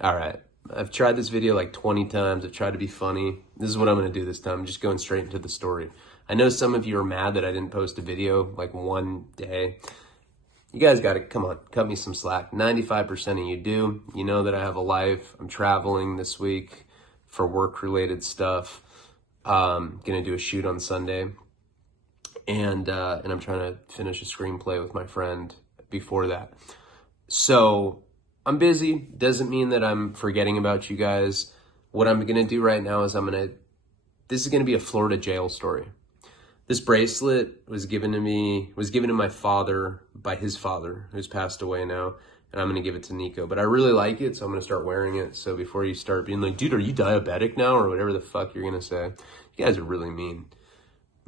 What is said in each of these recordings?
All right. I've tried this video like 20 times. I've tried to be funny. This is what I'm going to do this time. I'm just going straight into the story. I know some of you are mad that I didn't post a video like one day. You guys got to, come on, cut me some slack. 95% of you do. You know that I have a life. I'm traveling this week for work-related stuff. Going to do a shoot on Sunday. And I'm trying to finish a screenplay with my friend before that. So I'm busy. Doesn't mean that I'm forgetting about you guys. What I'm going to do right now is this is going to be a Florida jail story. This bracelet was given to my father by his father, who's passed away now, and I'm going to give it to Nico. But I really like it, so I'm going to start wearing it. So before you start being like, dude, are you diabetic now? Or whatever the fuck you're going to say. You guys are really mean,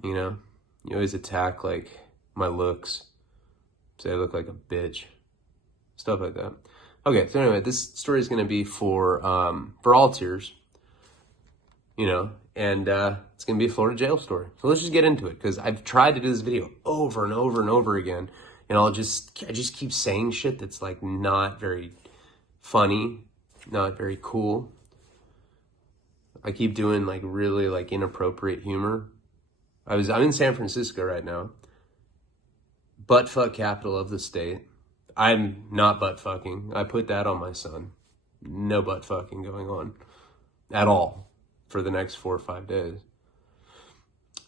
you know? You always attack, like, my looks. Say I look like a bitch. Stuff like that. Okay, so anyway, this story is going to be for all tiers, you know, and it's going to be a Florida jail story. So let's just get into it, because I've tried to do this video over and over and over again, and I just keep saying shit that's, like, not very funny, not very cool. I keep doing, like, really, like, inappropriate humor. I'm in San Francisco right now. Butt-fuck capital of the state. I'm not butt-fucking. I put that on my son. No butt-fucking going on at all for the next 4 or 5 days.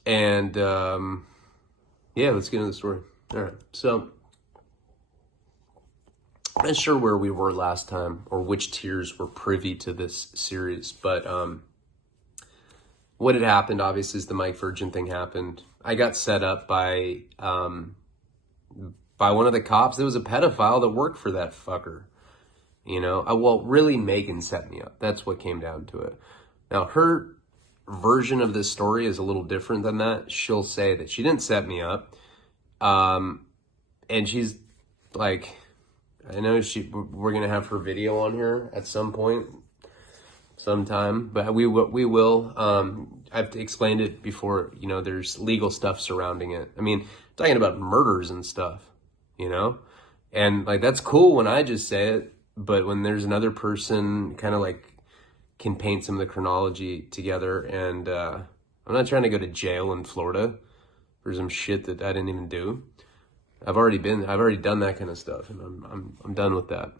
And, yeah, let's get into the story. All right, so I'm not sure where we were last time or which tiers were privy to this series, but what had happened, obviously, is the Mike Virgin thing happened. I got set up by one of the cops that was a pedophile that worked for that fucker. You know, well, really, Megan set me up. That's what came down to it. Now, her version of this story is a little different than that. She'll say that she didn't set me up. And she's like, I know we're going to have her video on here at some point, sometime, but we will. I've explained it before, you know, there's legal stuff surrounding it. I mean, talking about murders and stuff, you know, and like, that's cool when I just say it, but when there's another person kind of like can paint some of the chronology together, and I'm not trying to go to jail in Florida for some shit that I didn't even do. I've already done that kind of stuff, and I'm done with that.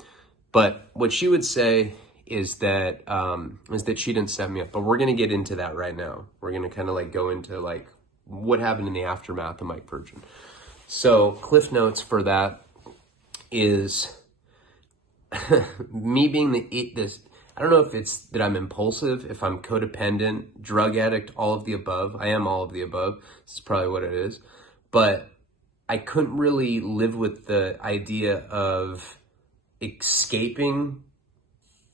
But what she would say is that she didn't set me up, but we're going to get into that right now. We're going to kind of like go into like what happened in the aftermath of Mike Virgin. So cliff notes for that is me being this, I don't know if it's that I'm impulsive, if I'm codependent, drug addict, all of the above. I am all of the above. This is probably what it is. But I couldn't really live with the idea of escaping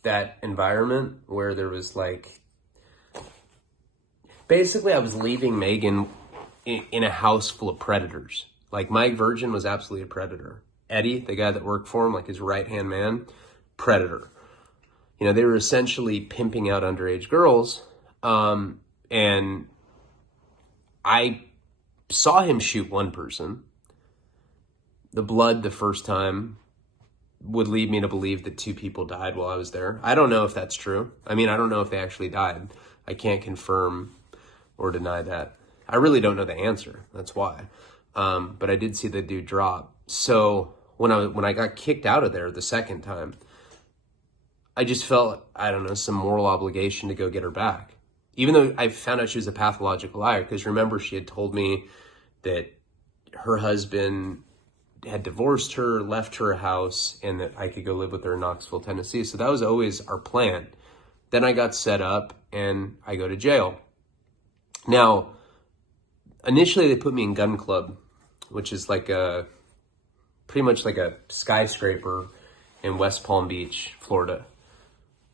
that environment where there was like, basically I was leaving Megan in a house full of predators. Like, Mike Virgin was absolutely a predator. Eddie, the guy that worked for him, like his right-hand man, predator. You know, they were essentially pimping out underage girls. And I saw him shoot one person. The blood the first time would lead me to believe that 2 people died while I was there. I don't know if that's true. I mean, I don't know if they actually died. I can't confirm or deny that. I really don't know the answer. That's why. But I did see the dude drop. So when I got kicked out of there the second time, I just felt, I don't know, some moral obligation to go get her back. Even though I found out she was a pathological liar, because remember, she had told me that her husband had divorced her, left her house, and that I could go live with her in Knoxville, Tennessee. So that was always our plan. Then I got set up and I go to jail. Now, initially they put me in gun club, which is like pretty much like a skyscraper in West Palm Beach, Florida.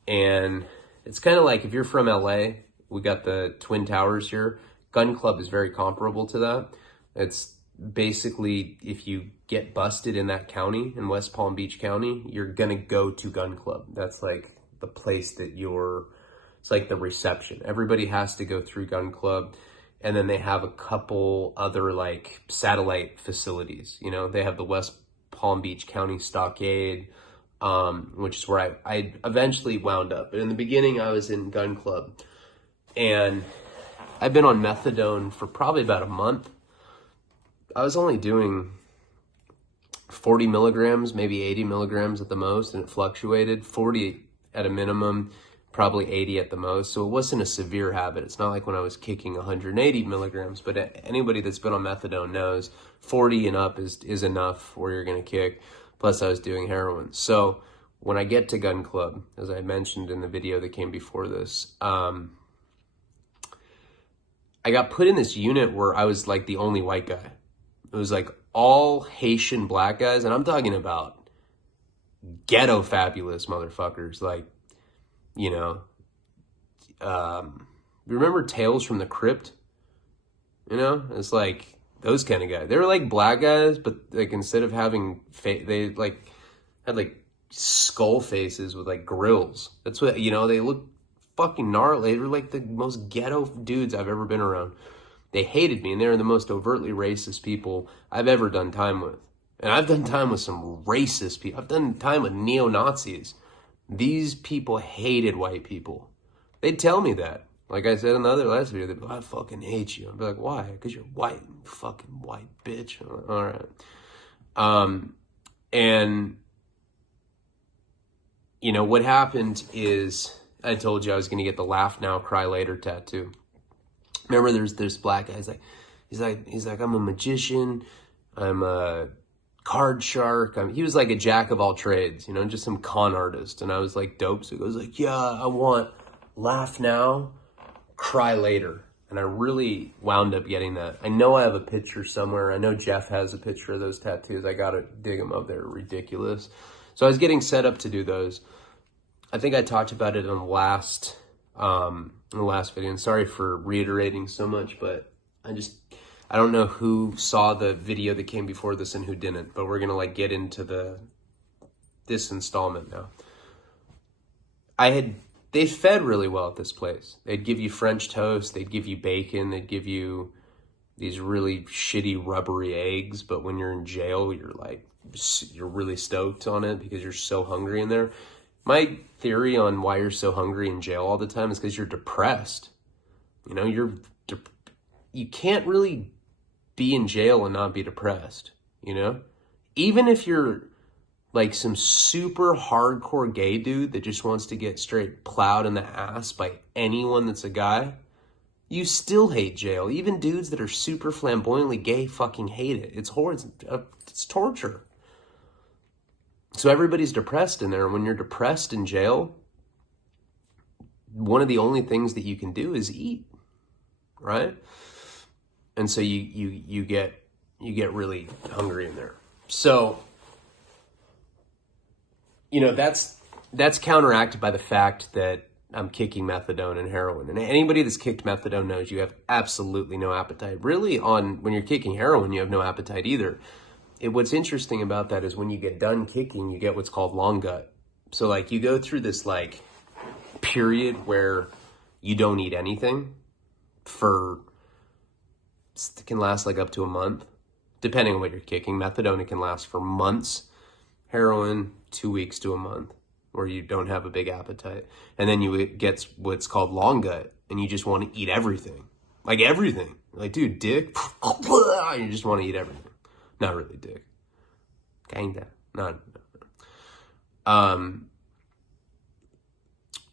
And it's kind of like, if you're from LA, we got the Twin Towers here. Gun club is very comparable to that. It's basically, if you get busted in that county, in West Palm Beach County, you're gonna go to gun club. That's like the place that it's like the reception. Everybody has to go through gun club. And then they have a couple other like satellite facilities. You know, they have the West Palm Beach County Stockade. which is where I eventually wound up. But in the beginning, I was in gun club, and I've been on methadone for probably about a month. I was only doing 40 milligrams, maybe 80 milligrams at the most, and it fluctuated. 40 at a minimum, probably 80 at the most. So it wasn't a severe habit. It's not like when I was kicking 180 milligrams, but anybody that's been on methadone knows 40 and up is enough where you're going to kick. Plus I was doing heroin. So when I get to gun club, as I mentioned in the video that came before this, I got put in this unit where I was like the only white guy. It was like all Haitian black guys, and I'm talking about ghetto fabulous motherfuckers. Like, you know, remember Tales from the Crypt? You know, it's like those kind of guys. They were like black guys, but like instead of having they like had like skull faces with like grills. That's what, you know, they look fucking gnarly. They were like the most ghetto dudes I've ever been around. They hated me, and they were the most overtly racist people I've ever done time with. And I've done time with some racist people. I've done time with neo-Nazis. These people hated white people. They'd tell me that. Like I said in the last video, they'd be like, I fucking hate you. I'd be like, why? Because you're white, you fucking white bitch. I'm like, all right. And, you know, what happened is I told you I was going to get the Laugh Now, Cry Later tattoo. Remember, there's this black guy. He's like, I'm a magician. I'm a card shark. He was like a jack of all trades, you know, just some con artist. And I was like, dope. So he goes like, yeah, I want Laugh Now, Cry Later. And I really wound up getting that. I know I have a picture somewhere. I know Jeff has a picture of those tattoos. I got to dig them up. They're ridiculous. So I was getting set up to do those. I think I talked about it in the last video. And sorry for reiterating so much, but I don't know who saw the video that came before this and who didn't, but we're going to like get into this installment now. They fed really well at this place. They'd give you French toast, they'd give you bacon, they'd give you these really shitty rubbery eggs, but when you're in jail, you're really stoked on it because you're so hungry in there. My theory on why you're so hungry in jail all the time is because you're depressed. You know, you can't really be in jail and not be depressed, you know? Even if you're like some super hardcore gay dude that just wants to get straight plowed in the ass by anyone that's a guy, you still hate jail. Even dudes that are super flamboyantly gay fucking hate it. It's horrible. It's torture. So everybody's depressed in there. And when you're depressed in jail, one of the only things that you can do is eat, right? And so you get really hungry in there. So, you know, that's counteracted by the fact that I'm kicking methadone and heroin. And anybody that's kicked methadone knows you have absolutely no appetite. Really, when you're kicking heroin, you have no appetite either. What's interesting about that is when you get done kicking, you get what's called long gut. So like you go through this like period where you don't eat anything it can last like up to a month, depending on what you're kicking. Methadone, it can last for months. Heroin, 2 weeks to a month, where you don't have a big appetite. And then you get what's called long gut, and you just want to eat everything. Like everything. Like, dude, dick. You just want to eat everything. Not really dick. Kinda. Not.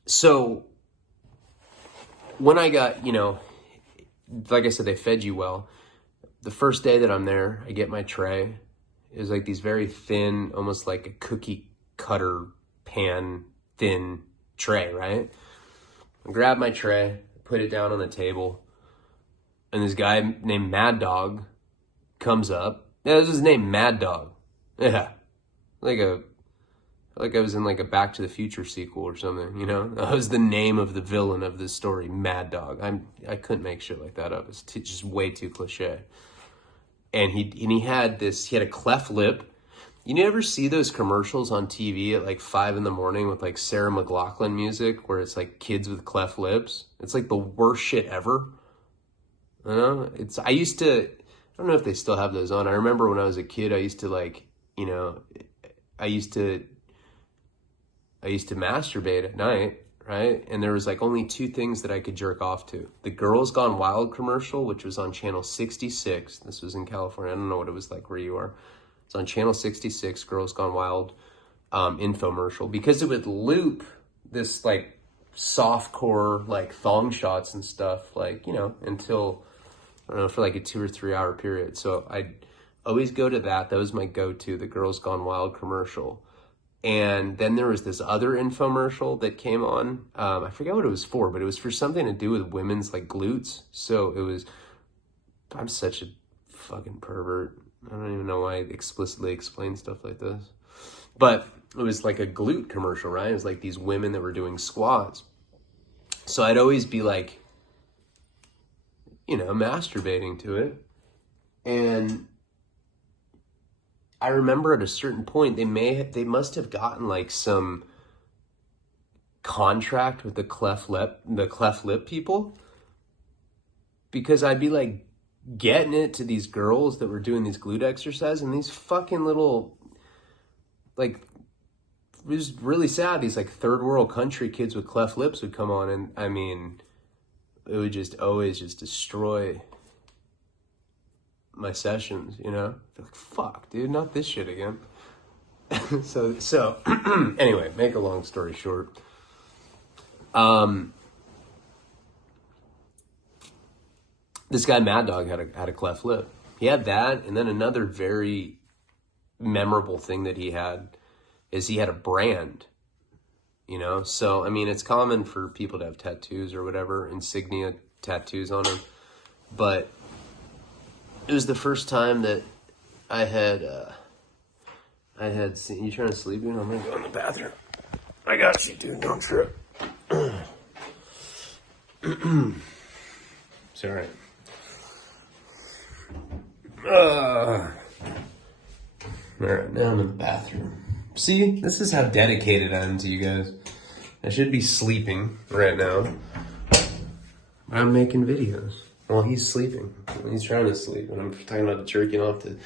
So when I got, you know, like I said, they fed you well. The first day that I'm there, I get my tray. It was like these very thin, almost like a cookie cutter pan thin tray, right? I grab my tray, put it down on the table, and this guy named Mad Dog comes up. Yeah, this was his name, Mad Dog. Yeah. Like I was in like a Back to the Future sequel or something, you know? That was the name of the villain of this story, Mad Dog. I couldn't make shit like that up. It's just way too cliche. And he had a cleft lip. You ever see those commercials on TV at like 5 a.m. with like Sarah McLachlan music where it's like kids with cleft lips? It's like the worst shit ever. You know? I don't know if they still have those on. I remember when I was a kid, I used to I used to masturbate at night, right? And there was like only two things that I could jerk off to. The Girls Gone Wild commercial, which was on channel 66. This was in California. I don't know what it was like where you are. It's on channel 66, Girls Gone Wild infomercial, because it would loop this like softcore like thong shots and stuff, like, you know, until, I don't know, for like a 2 or 3 hour period. So I'd always go to that. That was my go-to, the Girls Gone Wild commercial. And then there was this other infomercial that came on. I forget what it was for, but it was for something to do with women's like glutes. So it was, I'm such a fucking pervert. I don't even know why I explicitly explain stuff like this. But it was like a glute commercial, right? It was like these women that were doing squats. So I'd always be like, you know, masturbating to it. And I remember at a certain point, they must have gotten like some contract with the cleft lip people, because I'd be like getting it to these girls that were doing these glute exercises, and these fucking little, like, it was really sad. These like third world country kids with cleft lips would come on, and I mean, it would just always just destroy my sessions, you know? Like, fuck, dude, not this shit again. So anyway, make a long story short. This guy Mad Dog had a cleft lip. He had that, and then another very memorable thing that he had is he had a brand, you know? So, I mean, it's common for people to have tattoos or whatever, insignia tattoos on them, but it was the first time that I had seen, you trying to sleep? I'm gonna go in the bathroom. I got you, dude, don't trip. It's all right. All right, now I'm in the bathroom. See, this is how dedicated I am to you guys. I should be sleeping right now. I'm making videos while he's sleeping. He's trying to sleep, and I'm talking about jerking off to. He's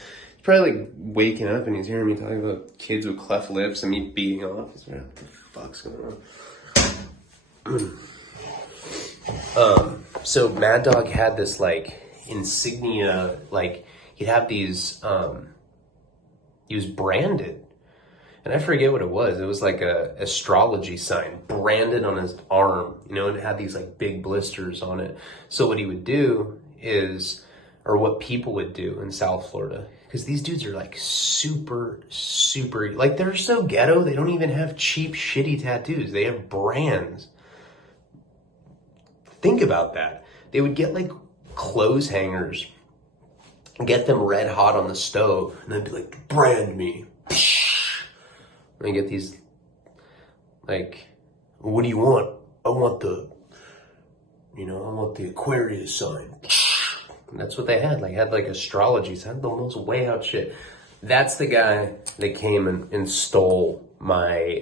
probably like waking up and he's hearing me talking about kids with cleft lips and me beating off. He's like, what the fuck's going on? So Mad Dog had this like insignia, like he'd have these, he was branded, and I forget what it was. It was like a astrology sign branded on his arm, you know, and it had these like big blisters on it. So what he would do is, or what people would do in South Florida, because these dudes are like super, like they're so ghetto, they don't even have cheap, shitty tattoos. They have brands. Think about that. They would get like clothes hangers, get them red hot on the stove, and then be like, brand me. And get these, like, what do you want? I want the Aquarius sign. And that's what they had. Like, had like astrology sign, the most way out shit. That's the guy that came and stole my,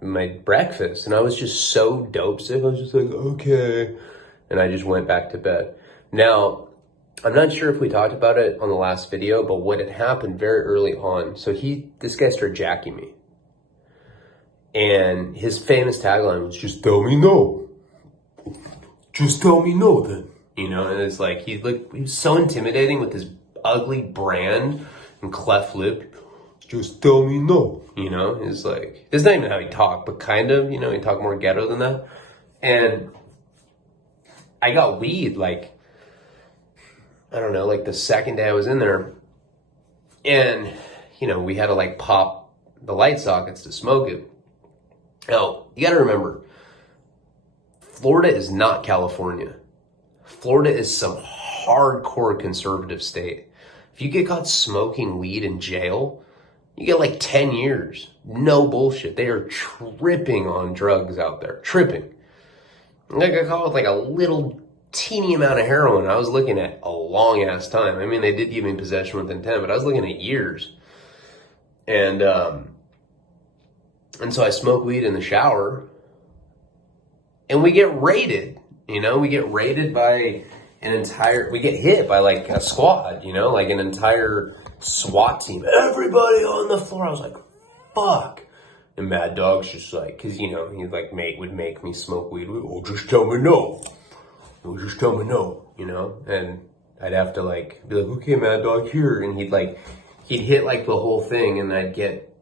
my breakfast. And I was just so dope sick. I was just like, okay. And I just went back to bed. Now, I'm not sure if we talked about it on the last video, but what had happened very early on. So this guy started jacking me. And his famous tagline was, just tell me no. Just tell me no then. You know, and it's like, he was so intimidating with his ugly brand and cleft lip. Just tell me no. You know, it's like, it's not even how he talked, but kind of, you know, he talked more ghetto than that. And I got weed, like, I don't know, like the second day I was in there, and, you know, we had to like pop the light sockets to smoke it. Now, you gotta remember, Florida is not California. Florida is some hardcore conservative state. If you get caught smoking weed in jail, you get like 10 years. No bullshit. They are tripping on drugs out there. Tripping. I got caught with like a little teeny amount of heroin. I was looking at a long ass time. I mean, they did give me possession with intent, but I was looking at years. And so I smoke weed in the shower, and we get raided. You know, we get raided by we get hit by like a squad, you know, like an entire SWAT team. Everybody on the floor. I was like, fuck? And Mad Dog's just like, cause you know, he'd like would make me smoke weed. Oh, just tell me no. Oh, just tell me no, you know? And I'd have to like, be like, okay, Mad Dog, here. And he'd hit like the whole thing, and I'd get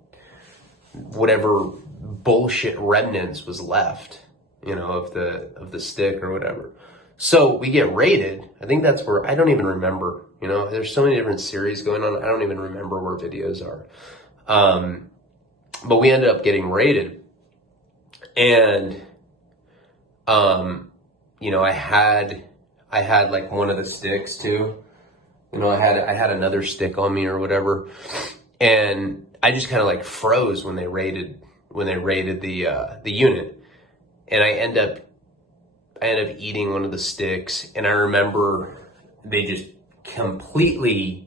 whatever bullshit remnants was left, you know, of the stick or whatever. So we get raided. I think that's where, I don't even remember, you know, there's so many different series going on. I don't even remember where videos are. But we ended up getting raided, and, you know, I had like one of the sticks too. You know, I had another stick on me or whatever. And I just kind of like froze when they raided the unit. And I end up eating one of the sticks, and I remember they just completely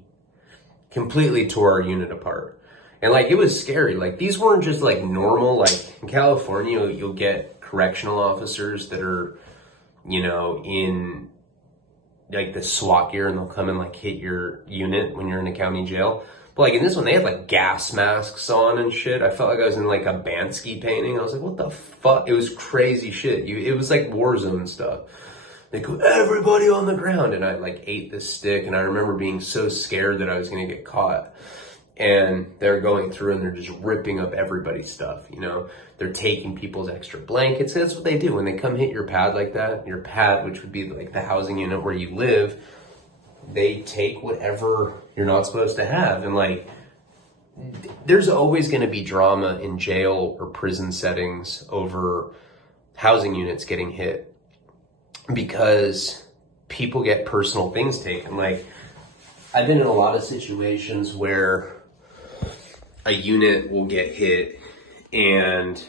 tore our unit apart. And like, it was scary. Like, these weren't just like normal, like in California, you'll get correctional officers that are, you know, in like the SWAT gear, and they'll come and like hit your unit when you're in a county jail. But like in this one, they had like gas masks on and shit. I felt like I was in like a Bansky painting. I was like, what the fuck? It was crazy shit. It was like war zone stuff. They go, everybody on the ground. And I like ate this stick, and I remember being so scared that I was gonna get caught. And they're going through and they're just ripping up everybody's stuff, you know? They're taking people's extra blankets. That's what they do when they come hit your pad like that. Your pad, which would be like the housing unit where you live, they take whatever you're not supposed to have. And like, there's always going to be drama in jail or prison settings over housing units getting hit, because people get personal things taken. Like, I've been in a lot of situations where a unit will get hit, and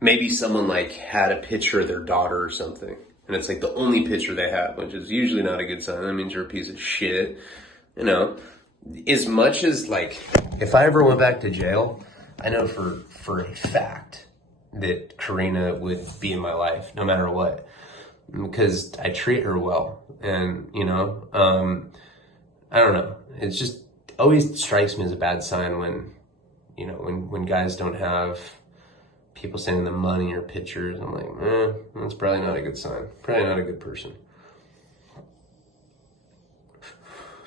maybe someone like had a picture of their daughter or something, and it's like the only picture they have, which is usually not a good sign. That means you're a piece of shit, you know? As much as like, if I ever went back to jail, I know for a fact that Karina would be in my life no matter what, because I treat her well. And, you know, I don't know. It's just always strikes me as a bad sign when, you know, when guys don't have people sending them money or pictures. I'm like, that's probably not a good sign. Probably not a good person.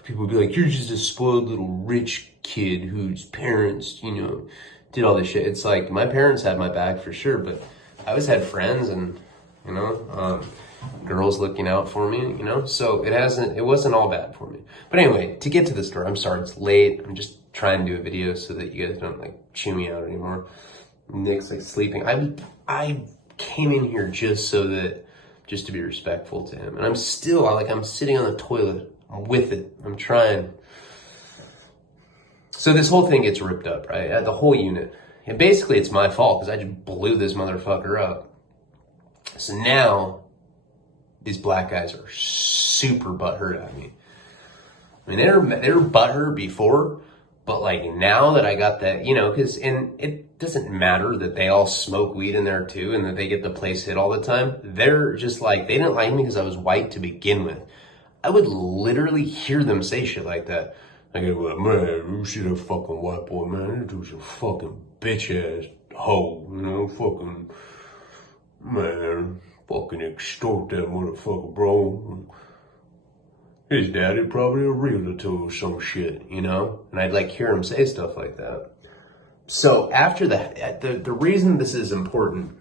People would be like, you're just a spoiled little rich kid whose parents, you know, did all this shit. It's like, my parents had my back for sure, but I always had friends and, you know, girls looking out for me, you know, so it wasn't all bad for me. But anyway, to get to the story, I'm sorry, it's late. I'm just trying to do a video so that you guys don't like chew me out anymore. Nick's like sleeping. I came in here just to be respectful to him. And I'm sitting on the toilet. I'm with it. I'm trying. So this whole thing gets ripped up, right? The whole unit. And basically it's my fault because I just blew this motherfucker up. So now these black guys are super butthurt at me. I mean, they were butthurt before, but like now that I got that, you know, and it doesn't matter that they all smoke weed in there too and that they get the place hit all the time. They're just like, they didn't like me because I was white to begin with. I would literally hear them say shit like that. Like, man, you see that fucking white boy, man, that dude's a fucking bitch ass hoe, you know, fucking, man, fucking extort that motherfucker, bro. His daddy probably a realtor or some shit, you know? And I'd like hear him say stuff like that. So after that, the reason this is important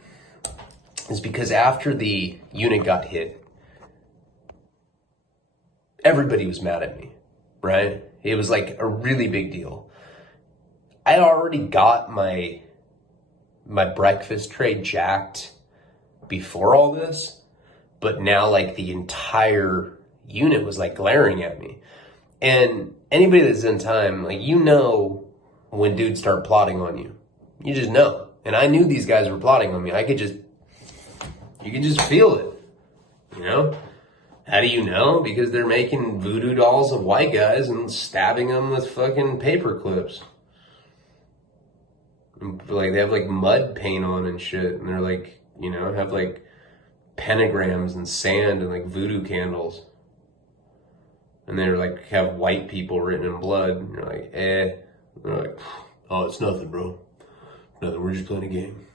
is because after the unit got hit, everybody was mad at me, right? It was like a really big deal. I already got my breakfast tray jacked before all this, but now like the entire unit was like glaring at me. And anybody that's in time, like, you know when dudes start plotting on you. You just know. And I knew these guys were plotting on me. You could just feel it, you know? How do you know? Because they're making voodoo dolls of white guys and stabbing them with fucking paper clips. And like, they have like mud paint on and shit. And they're like, you know, have like pentagrams and sand and like voodoo candles. And they're like, have white people written in blood. And you're like, They're like, oh, it's nothing, bro. Nothing, we're just playing a game.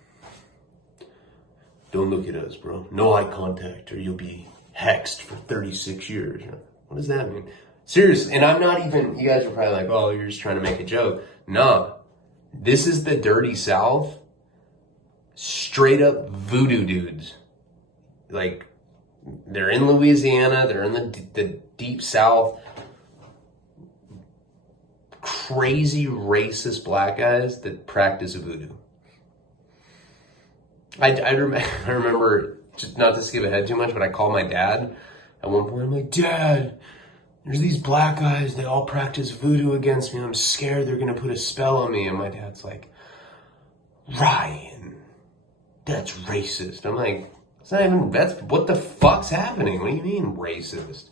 Don't look at us, bro. No eye contact or you'll be hexed for 36 years. What does that mean? Seriously, and I'm not even, you guys are probably like, oh, you're just trying to make a joke. Nah, this is the dirty South. Straight up voodoo dudes. Like, they're in Louisiana, they're in the deep South. Crazy racist black guys that practice voodoo. I remember, just not to skip ahead too much, but I called my dad at one point. I'm like, Dad, there's these black guys, they all practice voodoo against me. I'm scared they're gonna put a spell on me. And my dad's like, Ryan, that's racist. I'm like, that's what the fuck's happening? What do you mean racist?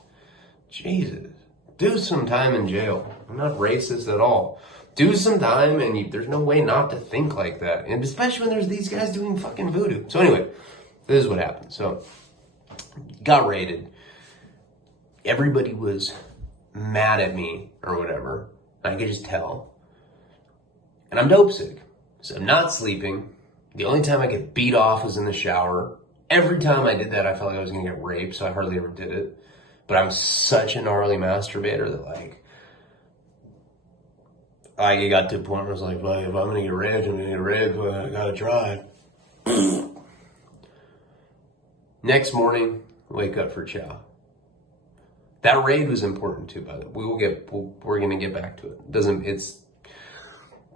Jesus, do some time in jail. I'm not racist at all. Do some time, and there's no way not to think like that. And especially when there's these guys doing fucking voodoo. So anyway, this is what happened. So, got raided. Everybody was mad at me or whatever. I could just tell. And I'm dope sick. So I'm not sleeping. The only time I get beat off was in the shower. Every time I did that, I felt like I was going to get raped, so I hardly ever did it. But I'm such a gnarly masturbator that, like, it got to a point where I was like, well, if I'm going to get raped, I'm going to get raped, but I got to try. Next morning, wake up for chow. That raid was important too, by the way. We're going to get back to it.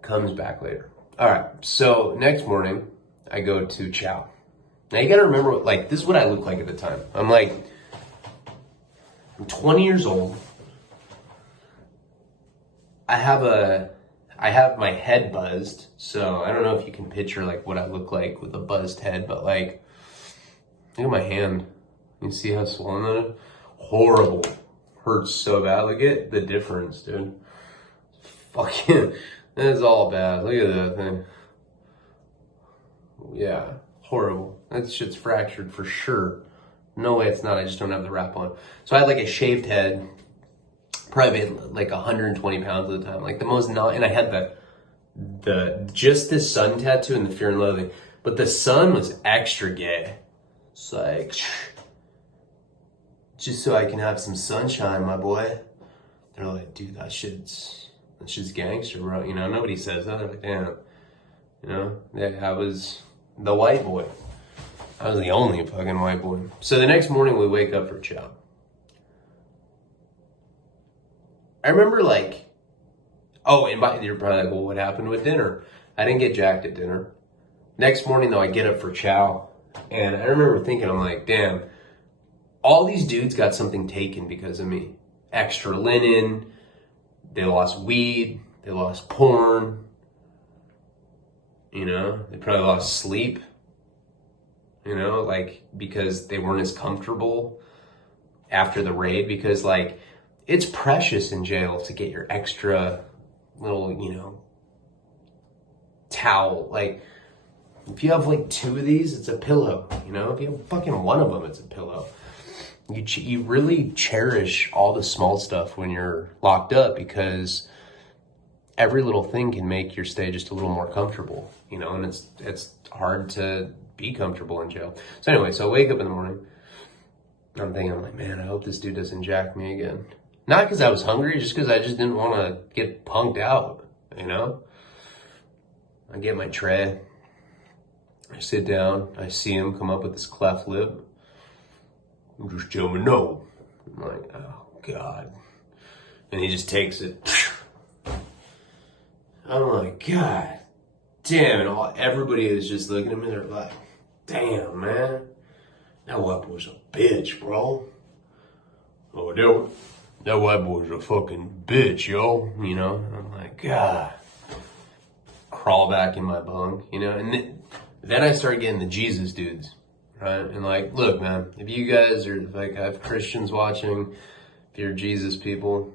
Comes back later. All right. So next morning, I go to chow. Now you got to remember, like, this is what I look like at the time. I'm 20 years old. I have my head buzzed, so I don't know if you can picture like what I look like with a buzzed head, but like, look at my hand. You see how swollen that is? Horrible. Hurts so bad. Look at the difference, dude. Fucking, that's all bad. Look at that thing. Yeah, horrible. That shit's fractured for sure. No way it's not, I just don't have the wrap on. So I had like a shaved head, probably weighed like 120 pounds at the time. Like the most and I had just this sun tattoo in the Fear and Loathing. But the sun was extra gay. It's like, just so I can have some sunshine, my boy. They're like, dude, that shit's gangster, bro. You know, nobody says that. They're like, damn. You know, yeah, I was the white boy. I was the only fucking white boy. So the next morning we wake up for chow. I remember like, you're probably like, well, what happened with dinner? I didn't get jacked at dinner. Next morning though, I get up for chow. And I remember thinking, I'm like, damn, all these dudes got something taken because of me. Extra linen, they lost weed, they lost porn, you know, they probably lost sleep. You know, like, because they weren't as comfortable after the raid, because like, it's precious in jail to get your extra little, you know, towel. Like, if you have like 2 of these, it's a pillow, you know? If you have fucking 1 of them, it's a pillow. You really cherish all the small stuff when you're locked up, because every little thing can make your stay just a little more comfortable, you know? And it's hard to be comfortable in jail. So anyway, so I wake up in the morning. I'm like, man, I hope this dude doesn't jack me again. Not because I was hungry, just because I just didn't want to get punked out, you know? I get my tray. I sit down. I see him come up with this cleft lip. I'm just tell me no. I'm like, oh, God. And he just takes it. I'm like, God damn. And everybody is just looking at me. They're like, damn, man. That white boy's a bitch, bro. Oh, that white boy's a fucking bitch, yo. You know? And I'm like, God. Crawl back in my bunk, you know? And then I started getting the Jesus dudes, right? And like, look, man, if you guys are, like, I have Christians watching, if you're Jesus people,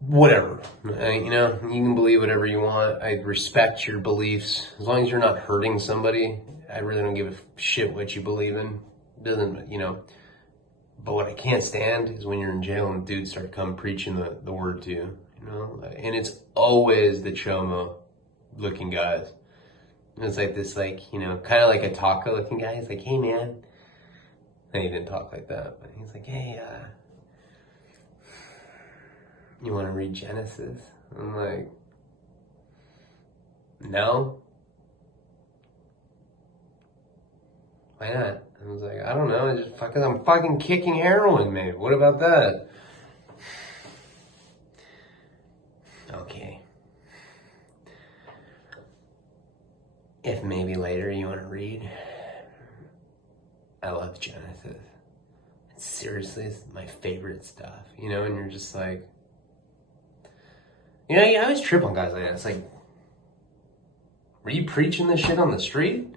whatever, you know, you can believe whatever you want. I respect your beliefs. As long as you're not hurting somebody, I really don't give a shit what you believe in. It doesn't, you know. But what I can't stand is when you're in jail and dudes start come preaching the word to you, you know. And it's always the chomo. looking guys. It was like this, like, you know, kind of like a taco looking guy. He's like, hey man. And he didn't talk like that, but he's like, hey, you want to read Genesis? I'm like, no. Why not? I was like, I don't know. I'm fucking kicking heroin, maybe. What about that? Okay. If maybe later you want to read, I love Genesis. Seriously, it's my favorite stuff, you know, and you're just like, you know, I always trip on guys like that. It's like, were you preaching this shit on the street?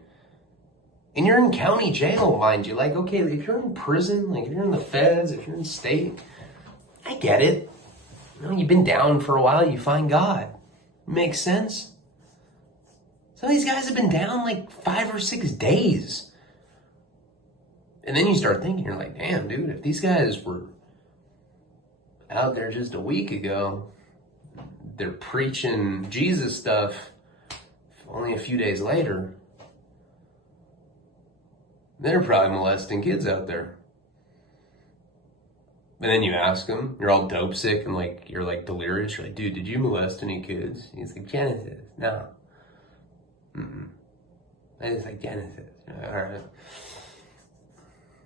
And you're in county jail, mind you. Like, okay, if you're in prison, like if you're in the feds, if you're in state, I get it. You know, you've been down for a while, you find God. Makes sense. Some of these guys have been down like 5 or 6 days. And then you start thinking, you're like, damn, dude, if these guys were out there just a week ago, they're preaching Jesus stuff only a few days later, they're probably molesting kids out there. And then you ask them, you're all dope sick and like, you're like delirious. You're like, dude, did you molest any kids? He's like, Genesis. No. I just like Genesis. All right.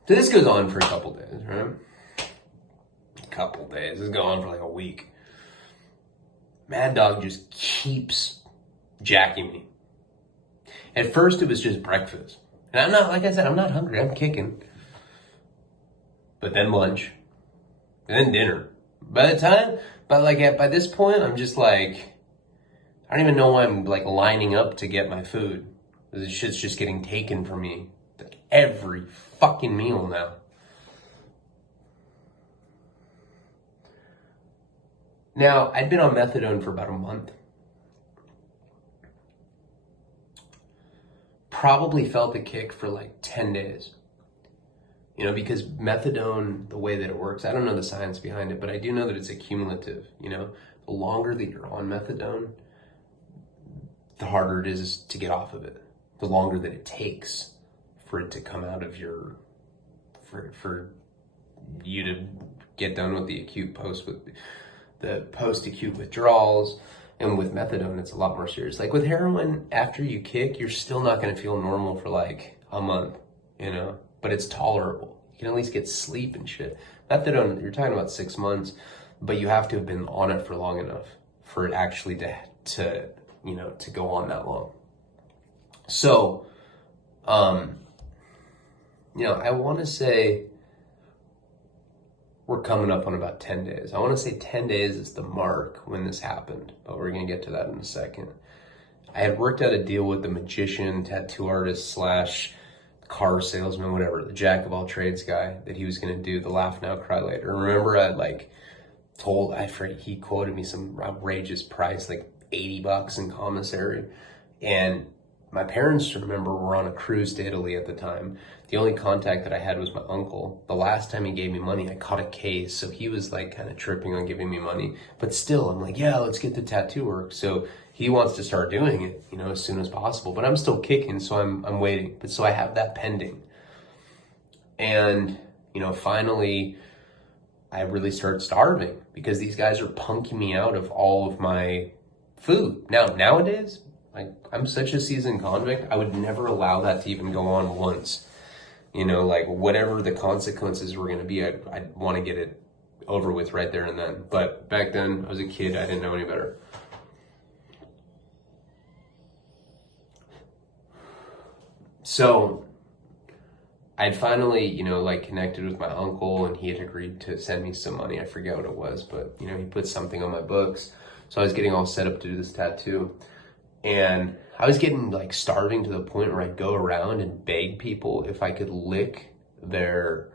So this goes on for a couple days, right? A couple days. This is going on for like a week. Mad Dog just keeps jacking me. At first it was just breakfast. And I'm not, like I said, I'm not hungry. I'm kicking. But then lunch. And then dinner. By this point, I'm just like, I don't even know why I'm like lining up to get my food. This shit's just getting taken from me. Like every fucking meal now. Now, I'd been on methadone for about a month. Probably felt the kick for like 10 days. You know, because methadone, the way that it works, I don't know the science behind it, but I do know that it's accumulative. You know, the longer that you're on methadone, the harder it is to get off of it. The longer that it takes for it to come out of your, for you to get done with the post-acute withdrawals. And with methadone, it's a lot more serious. Like with heroin, after you kick, you're still not going to feel normal for like a month, you know, but it's tolerable. You can at least get sleep and shit. Methadone, you're talking about 6 months, but you have to have been on it for long enough for it actually to you know, to go on that long. So, you know, I want to say we're coming up on about 10 days. I want to say 10 days is the mark when this happened, but we're going to get to that in a second. I had worked out a deal with the magician, tattoo artist / car salesman, whatever, the jack of all trades guy, that he was going to do the laugh now, cry later. Remember I like he quoted me some outrageous price, like $80 in commissary. And my parents, remember, were on a cruise to Italy at the time. The only contact that I had was my uncle. The last time he gave me money, I caught a case. So he was like kind of tripping on giving me money. But still, I'm like, yeah, let's get the tattoo work. So he wants to start doing it, you know, as soon as possible. But I'm still kicking, so I'm waiting. But so I have that pending. And, you know, finally, I really started starving because these guys are punking me out of all of my food. Now, nowadays, like, I'm such a seasoned convict, I would never allow that to even go on once. You know, like, whatever the consequences were going to be, I'd want to get it over with right there and then. But back then, I was a kid, I didn't know any better. So, I'd finally, you know, like, connected with my uncle, and he had agreed to send me some money. I forget what it was, but, you know, he put something on my books. So I was getting all set up to do this tattoo. And I was getting like starving to the point where I'd go around and beg people if I could lick their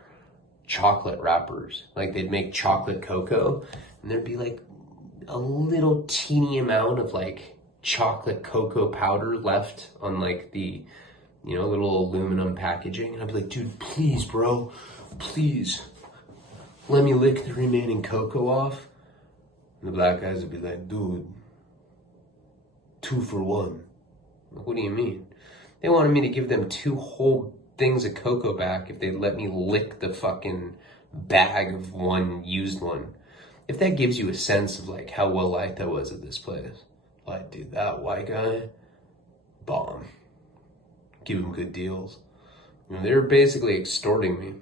chocolate wrappers. Like they'd make chocolate cocoa and there'd be like a little teeny amount of like chocolate cocoa powder left on like the, you know, little aluminum packaging. And I'd be like, dude, please, bro, please let me lick the remaining cocoa off. And the black guys would be like, dude, 2-for-1. Like, what do you mean? They wanted me to give them 2 whole things of cocoa back if they'd let me lick the fucking bag of one used one. If that gives you a sense of like how well liked I was at this place. Like, dude, that white guy, bomb. Give him good deals. You know, they were basically extorting me.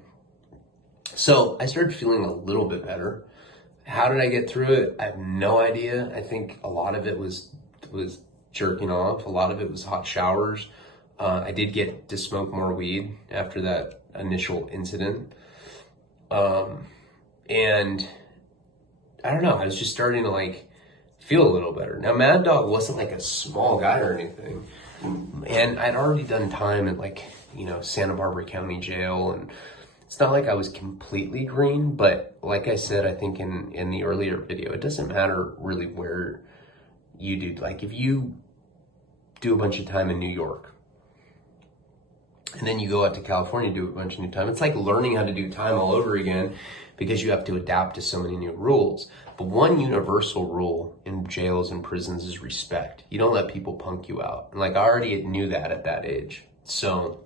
So I started feeling a little bit better. How did I get through it? I have no idea. I think a lot of it was jerking off. A lot of it was hot showers. I did get to smoke more weed after that initial incident. And I don't know, I was just starting to like feel a little better. Now, Mad Dog wasn't like a small guy or anything. And I'd already done time at like, you know, Santa Barbara County Jail, and it's not like I was completely green, but like I said, I think in the earlier video, it doesn't matter really where you do. Like if you do a bunch of time in New York, and then you go out to California and do a bunch of new time, it's like learning how to do time all over again because you have to adapt to so many new rules. But one universal rule in jails and prisons is respect. You don't let people punk you out. And like I already knew that at that age. So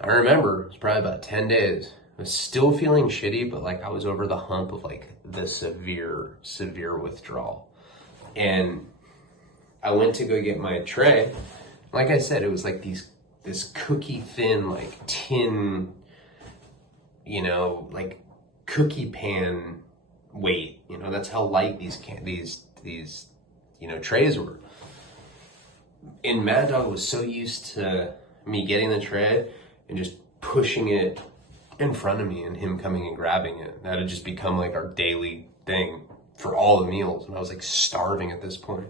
I remember it was probably about 10 days. I was still feeling shitty, but like I was over the hump of like the severe withdrawal. And I went to go get my tray. Like I said, it was like this cookie thin, like tin, you know, like cookie pan weight. You know, that's how light these you know, trays were. And Mad Dog was so used to me getting the tray and just pushing it in front of me and him coming and grabbing it. That had just become like our daily thing for all the meals. And I was like starving at this point.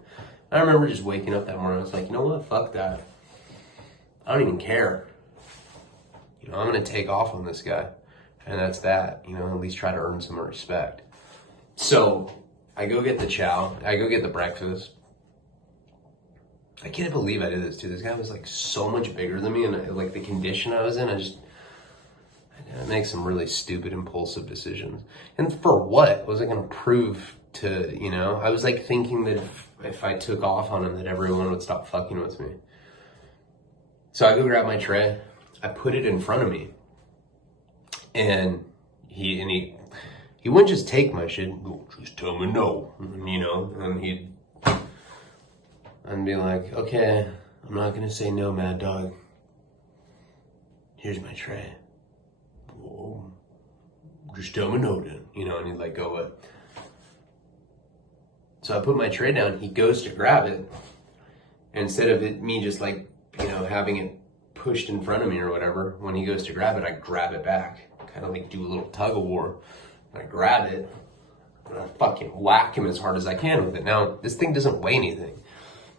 I remember just waking up that morning. I was like, you know what? Fuck that. I don't even care. You know, I'm going to take off on this guy. And that's that. You know, at least try to earn some respect. So I go get the chow. I go get the breakfast. I can't believe I did this too. This guy was like so much bigger than me, and like the condition I was in, I make some really stupid, impulsive decisions. And for what? Was I going to prove to, you know? I was like thinking that if I took off on him, that everyone would stop fucking with me. So I go grab my tray. I put it in front of me, and he wouldn't just take my shit. Just tell me no, and, you know, and I'd be like, okay, I'm not gonna say no, Mad Dog. Here's my tray. Whoa. Just tell me no then, you know, and he'd like go with. So I put my tray down, he goes to grab it. And instead of me just like, you know, having it pushed in front of me or whatever, when he goes to grab it, I grab it back. Kind of like do a little tug of war. I grab it, and I fucking whack him as hard as I can with it. Now, this thing doesn't weigh anything.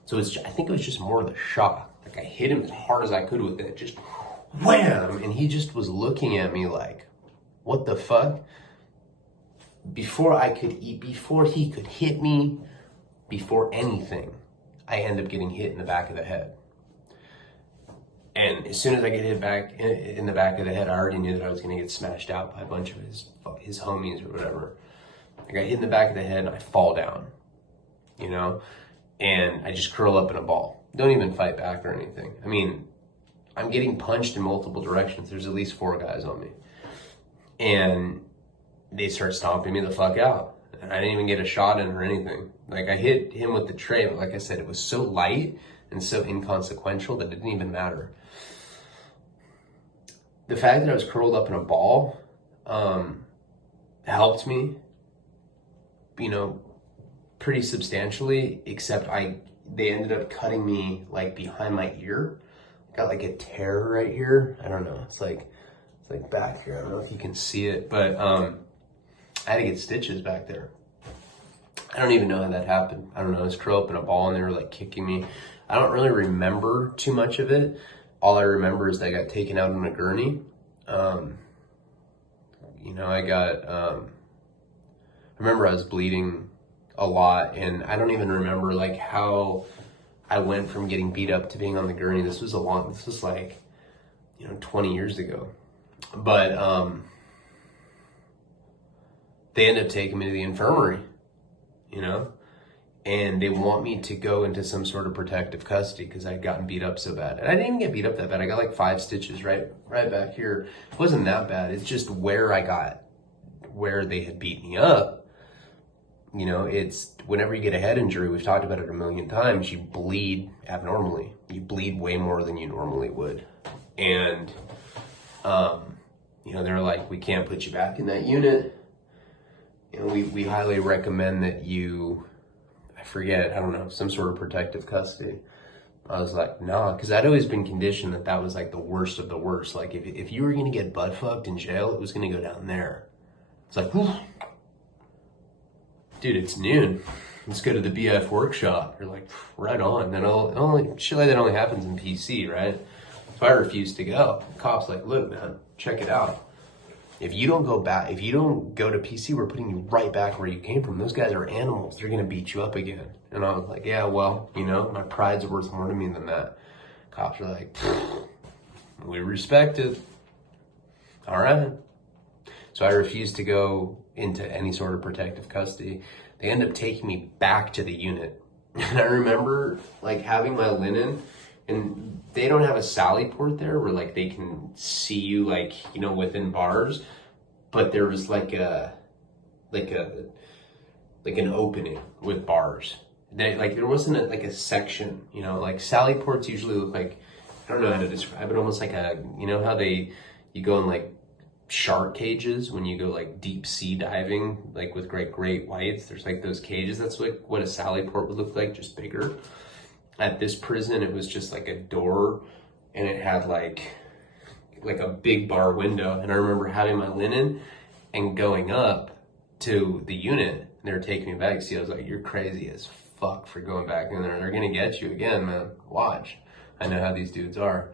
So I think it was just more the shock. Like I hit him as hard as I could with it, just wham! And he just was looking at me like, what the fuck? Before he could hit me, before anything, I end up getting hit in the back of the head. And as soon as I get hit back in the back of the head, I already knew that I was going to get smashed out by a bunch of his homies or whatever. I got hit in the back of the head and I fall down, you know, and I just curl up in a ball. Don't even fight back or anything. I mean, I'm getting punched in multiple directions. There's at least 4 guys on me. And they start stomping me the fuck out. And I didn't even get a shot in or anything. Like I hit him with the tray, but like I said, it was so light and so inconsequential that it didn't even matter. The fact that I was curled up in a ball helped me, you know, pretty substantially, except they ended up cutting me like behind my ear. Got like a tear right here. I don't know. It's like back here. I don't know if you can see it, but I had to get stitches back there. I don't even know how that happened. I don't know. I was curled up in a ball and they were like kicking me. I don't really remember too much of it. All I remember is that I got taken out on a gurney. You know, I remember I was bleeding a lot, and I don't even remember like how I went from getting beat up to being on the gurney. This was like, you know, 20 years ago. But they ended up taking me to the infirmary, you know, and they want me to go into some sort of protective custody because I'd gotten beat up so bad. And I didn't even get beat up that bad. I got like 5 stitches right back here. It wasn't that bad. It's just where they had beat me up. You know, it's whenever you get a head injury, we've talked about it a million times, you bleed abnormally. You bleed way more than you normally would. And, you know, they're like, we can't put you back in that unit. And we highly recommend that you, I forget, I don't know, some sort of protective custody. I was like, nah, because I'd always been conditioned that was like the worst of the worst. Like if you were going to get butt fucked in jail, it was going to go down there. It's like, whew. Dude, it's noon. Let's go to the BF workshop. You're like, right on. Then only shit like that only happens in PC, right? So I refused to go. The cop's like, look, man, check it out. If you don't go back, if you don't go to PC, we're putting you right back where you came from. Those guys are animals. They're gonna beat you up again. And I was like, yeah, well, you know, my pride's worth more to me than that. Cops are like, we respect it. All right. So I refused to go into any sort of protective custody. They end up taking me back to the unit. And I remember like having my linen, and they don't have a sally port there where like they can see you like, you know, within bars, but there was like an opening with bars. There wasn't a section, you know, like sally ports usually look like, I don't know how to describe it, almost like you know how you go in like shark cages when you go like deep sea diving, like with great whites, there's like those cages. That's like what a sally port would look like, just bigger. At this prison, it was just like a door, and it had like a big bar window. And I remember having my linen and going up to the unit, and they were taking me back. See, I was like, you're crazy as fuck for going back in there. They're gonna get you again, man. Watch. I know how these dudes are.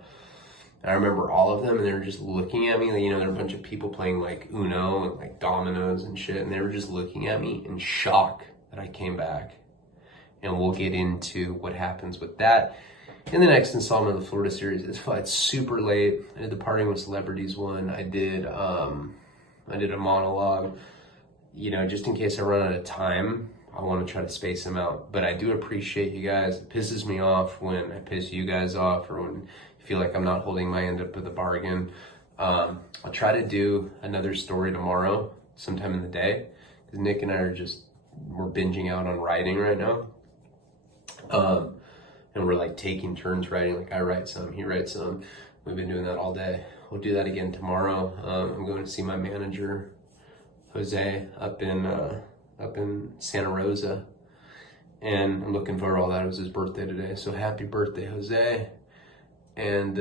I remember all of them, and they were just looking at me. You know, there were a bunch of people playing like Uno and like dominoes and shit, and they were just looking at me in shock that I came back. And we'll get into what happens with that in the next installment of the Florida series. It's super late. I did the Parting with Celebrities one. I did a monologue. You know, just in case I run out of time, I want to try to space them out. But I do appreciate you guys. It pisses me off when I piss you guys off, or when you feel like I'm not holding my end up with a bargain. I'll try to do another story tomorrow, sometime in the day, because Nick and I we're binging out on writing right now. And we're like taking turns writing. Like I write some, he writes some. We've been doing that all day. We'll do that again tomorrow. I'm going to see my manager, Jose, up in Santa Rosa, and I'm looking forward to all that. It was his birthday today, so happy birthday, Jose. And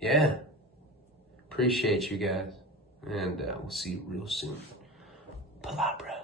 yeah, appreciate you guys, and we'll see you real soon. Palabra.